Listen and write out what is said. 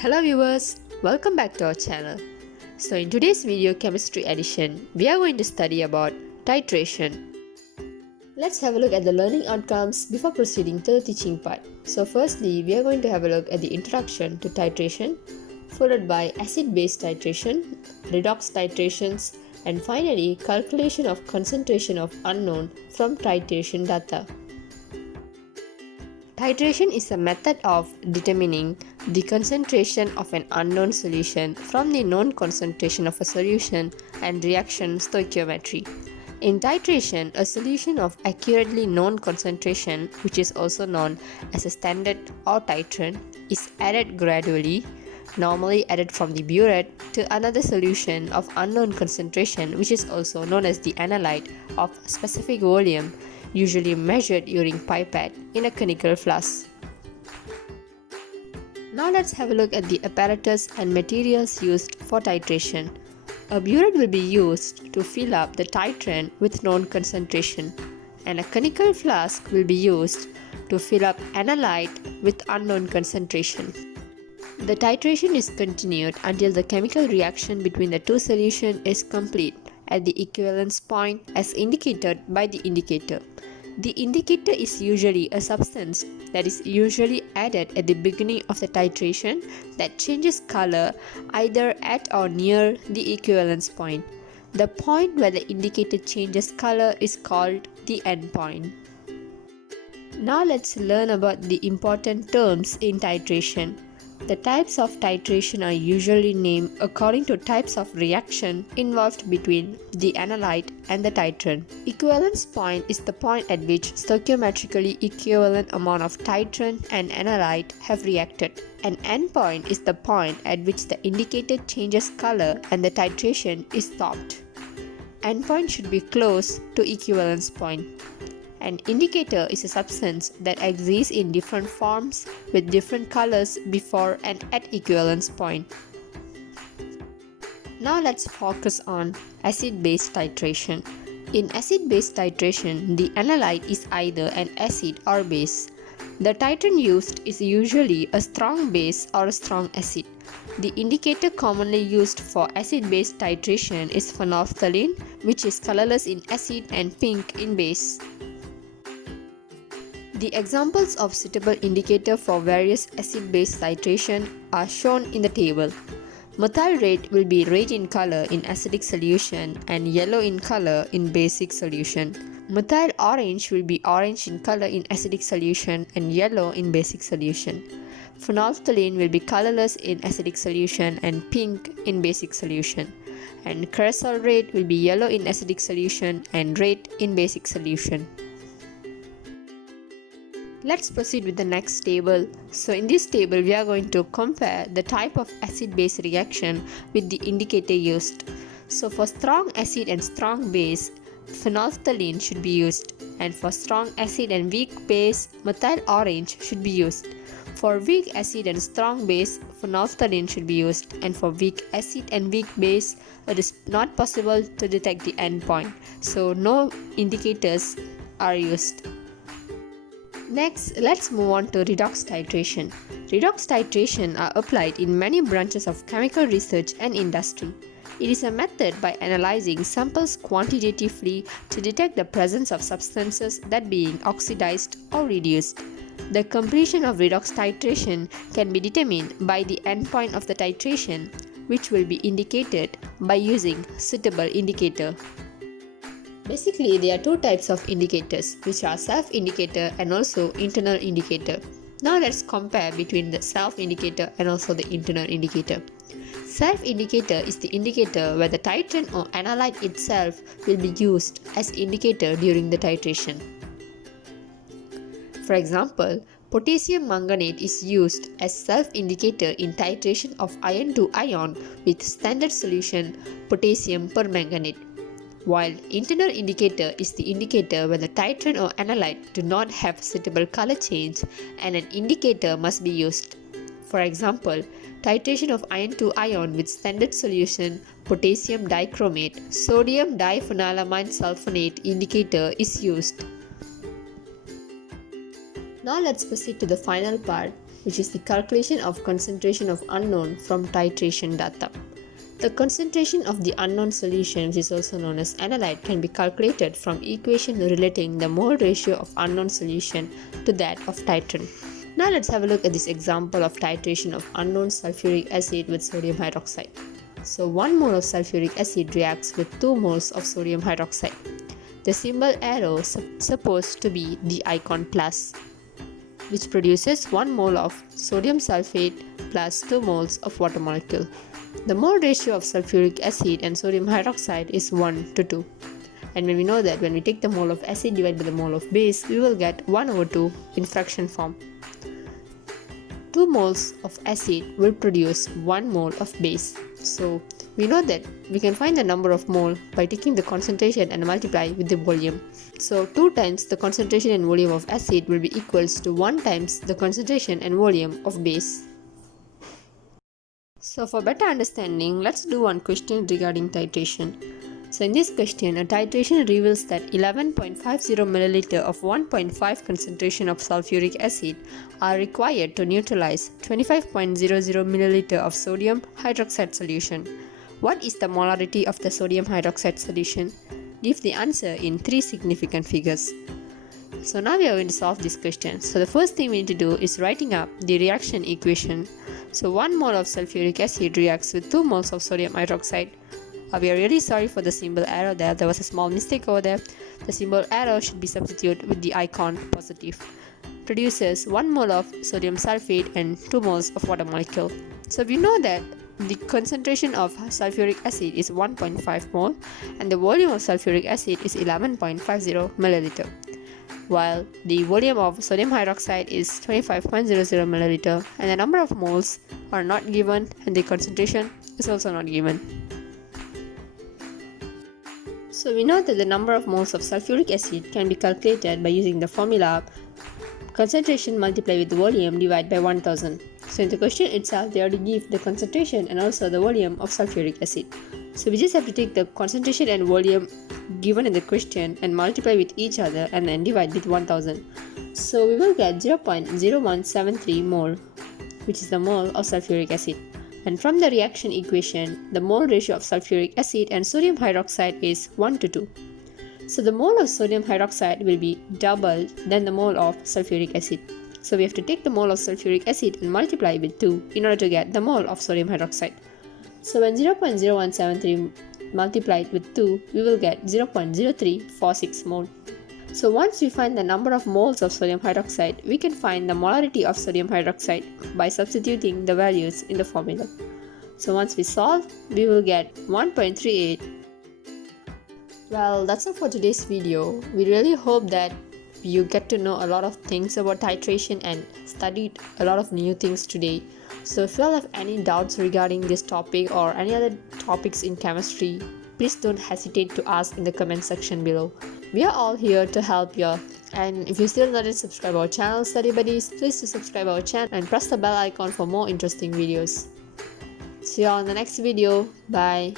Hello viewers, welcome back to our channel. So in today's video chemistry edition, we are going to study about titration. Let's have a look at the learning outcomes before proceeding to the teaching part. So firstly, we are going to have a look at the introduction to titration, followed by acid-base titration, redox titrations, and finally calculation of concentration of unknown from titration data. Titration is a method of determining the concentration of an unknown solution from the known concentration of a solution and reaction stoichiometry. In titration, a solution of accurately known concentration, which is also known as a standard or titrant, is added gradually, normally added from the burette, to another solution of unknown concentration, which is also known as the analyte of specific volume, usually measured using pipette in a conical flask. Now let's have a look at the apparatus and materials used for titration. A burette will be used to fill up the titrant with known concentration, and a conical flask will be used to fill up analyte with unknown concentration. The titration is continued until the chemical reaction between the two solutions is complete at the equivalence point as indicated by the indicator. The indicator is usually a substance that is usually added at the beginning of the titration that changes color either at or near the equivalence point. The point where the indicator changes color is called the endpoint. Now let's learn about the important terms in titration. The types of titration are usually named according to types of reaction involved between the analyte and the titrant. Equivalence point is the point at which stoichiometrically equivalent amount of titrant and analyte have reacted. An endpoint is the point at which the indicator changes color and the titration is stopped. Endpoint should be close to equivalence point. An indicator is a substance that exists in different forms with different colors before and at equivalence point. Now let's focus on acid-base titration. In acid-base titration, the analyte is either an acid or base. The titrant used is usually a strong base or a strong acid. The indicator commonly used for acid-base titration is phenolphthalein, which is colorless in acid and pink in base. The examples of suitable indicator for various acid-base titration are shown in the table. Methyl red will be red in color in acidic solution and yellow in color in basic solution. Methyl orange will be orange in color in acidic solution and yellow in basic solution. Phenolphthalein will be colorless in acidic solution and pink in basic solution. And cresol red will be yellow in acidic solution and red in basic solution. Let's proceed with the next table. So in this table, we are going to compare the type of acid-base reaction with the indicator used. So for strong acid and strong base, phenolphthalein should be used, and for strong acid and weak base, methyl orange should be used. For weak acid and strong base, phenolphthalein should be used, and for weak acid and weak base, it is not possible to detect the endpoint, so no indicators are used. Next, let's move on to redox titration. Redox titration are applied in many branches of chemical research and industry. It is a method by analyzing samples quantitatively to detect the presence of substances that being oxidized or reduced. The completion of redox titration can be determined by the endpoint of the titration, which will be indicated by using suitable indicator. Basically, there are two types of indicators, which are self-indicator and also internal indicator. Now let's compare between the self-indicator and also the internal indicator. Self-indicator is the indicator where the titrant or analyte itself will be used as indicator during the titration. For example, potassium manganate is used as self-indicator in titration of iron to ion with standard solution potassium permanganate. While internal indicator is the indicator when the titrant or analyte do not have suitable color change and an indicator must be used. For example, titration of iron to ion with standard solution potassium dichromate, sodium diphenylamine sulfonate indicator is used. Now let's proceed to the final part, which is the calculation of concentration of unknown from titration data. The concentration of the unknown solution, which is also known as analyte, can be calculated from equation relating the mole ratio of unknown solution to that of titrant. Now let's have a look at this example of titration of unknown sulfuric acid with sodium hydroxide. So 1 mole of sulfuric acid reacts with 2 moles of sodium hydroxide. The symbol arrow is supposed to be the icon plus, which produces 1 mole of sodium sulfate plus 2 moles of water molecule. The mole ratio of sulfuric acid and sodium hydroxide is 1 to 2. And when we know that when we take the mole of acid divided by the mole of base, we will get 1 over 2 in fraction form. 2 moles of acid will produce 1 mole of base. So we know that we can find the number of mole by taking the concentration and multiply with the volume. So 2 times the concentration and volume of acid will be equals to 1 times the concentration and volume of base. So for better understanding, let's do one question regarding titration. So in this question, a titration reveals that 11.50 ml of 1.5 concentration of sulfuric acid are required to neutralize 25.00 ml of sodium hydroxide solution. What is the molarity of the sodium hydroxide solution? Give the answer in 3 significant figures. So now we are going to solve this question. So the first thing we need to do is writing up the reaction equation. So 1 mole of sulfuric acid reacts with 2 moles of sodium hydroxide. We are really sorry for the symbol arrow there. There was a small mistake over there. The symbol arrow should be substituted with the icon positive. Produces 1 mole of sodium sulfate and 2 moles of water molecule. So we know that the concentration of sulfuric acid is 1.5 mole and the volume of sulfuric acid is 11.50 ml. While the volume of sodium hydroxide is 25.00 ml and the number of moles are not given and the concentration is also not given. So we know that the number of moles of sulfuric acid can be calculated by using the formula concentration multiplied with the volume divided by 1000. So in the question itself, they already give the concentration and also the volume of sulfuric acid. So we just have to take the concentration and volume given in the question and multiply with each other and then divide with 1000. So we will get 0.0173 mole, which is the mole of sulfuric acid. And from the reaction equation, the mole ratio of sulfuric acid and sodium hydroxide is 1 to 2. So the mole of sodium hydroxide will be double than the mole of sulfuric acid. So we have to take the mole of sulfuric acid and multiply with 2 in order to get the mole of sodium hydroxide. So when 0.0173 multiplied with 2, we will get 0.0346 mole. So once we find the number of moles of sodium hydroxide, we can find the molarity of sodium hydroxide by substituting the values in the formula. So once we solve, we will get 1.38. Well, that's all for today's video. We really hope that you get to know a lot of things about titration and studied a lot of new things today. So if you all have any doubts regarding this topic or any other topics in chemistry, please don't hesitate to ask in the comment section below. We are all here to help you. And if you still not yet subscribe our channel Study Buddies, please do subscribe our channel and press the bell icon for more interesting videos. See you all in the next video. Bye.